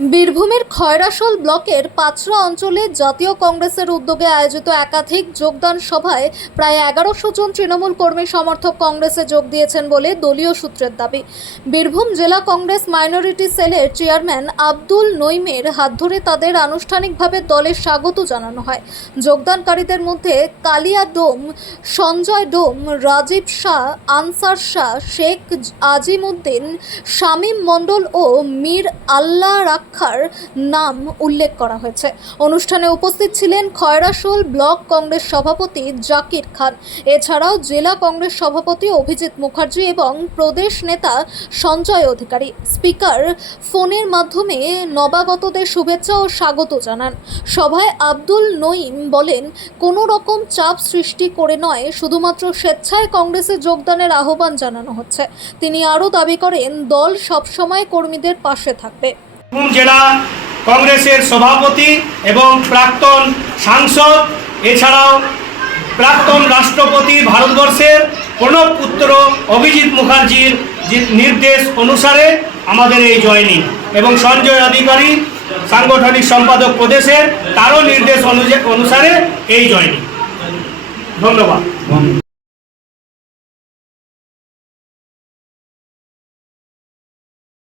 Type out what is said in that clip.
বীরভূমের খয়রাশোল ব্লকের পাঁচরা অঞ্চলে জাতীয় কংগ্রেসের উদ্যোগে আয়োজিত একাধিক যোগদান সভায় প্রায় ১১০০ জন তৃণমূল কর্মী সমর্থক কংগ্রেসে যোগ দিয়েছেন বলে দলীয় সূত্রের দাবি। বীরভূম জেলা কংগ্রেস মাইনরিটি সেলের চেয়ারম্যান আব্দুল নঈমের হাত ধরে তাদের আনুষ্ঠানিকভাবে দলে স্বাগত জানানো হয়। যোগদানকারীদের মধ্যে কালিয়া ডোম, সঞ্জয় ডোম, রাজীব শাহ, আনসার শাহ, শেখ আজিমউদ্দিন, শামীম মণ্ডল ও মীর আল্লাহ রাখার নাম উল্লেখ করা হয়েছে। অনুষ্ঠানে উপস্থিত ছিলেন খয়রাশোল ব্লক কংগ্রেস সভাপতি জাকির খান, এছাড়াও জেলা কংগ্রেস সভাপতি অভিজিৎ মুখার্জি এবং প্রদেশ নেতা সঞ্জয় অধিকারী। স্পিকার ফোনের মাধ্যমে নবাগতদের শুভেচ্ছা ও স্বাগত জানান। সভায় আব্দুল নঈম বলেন, কোনো রকম চাপ সৃষ্টি করে নয়, শুধুমাত্র স্বেচ্ছায় কংগ্রেসে যোগদানের আহ্বান জানানো হচ্ছে। তিনি আরও দাবি করেন, দল সবসময় কর্মীদের পাশে থাকবে। জেলা কংগ্রেসের সভাপতি এবং প্রাক্তন সাংসদ, এছাড়াও প্রাক্তন রাষ্ট্রপতি ভারতবর্ষের প্রণব পুত্র অভিজিৎ মুখার্জির নির্দেশ অনুসারে আমাদের এই জয়েনিং, এবং সঞ্জয় অধিকারী সাংগঠনিক সম্পাদক প্রদেশের, তারও নির্দেশ অনুসারে এই জয়েনিং। ধন্যবাদ।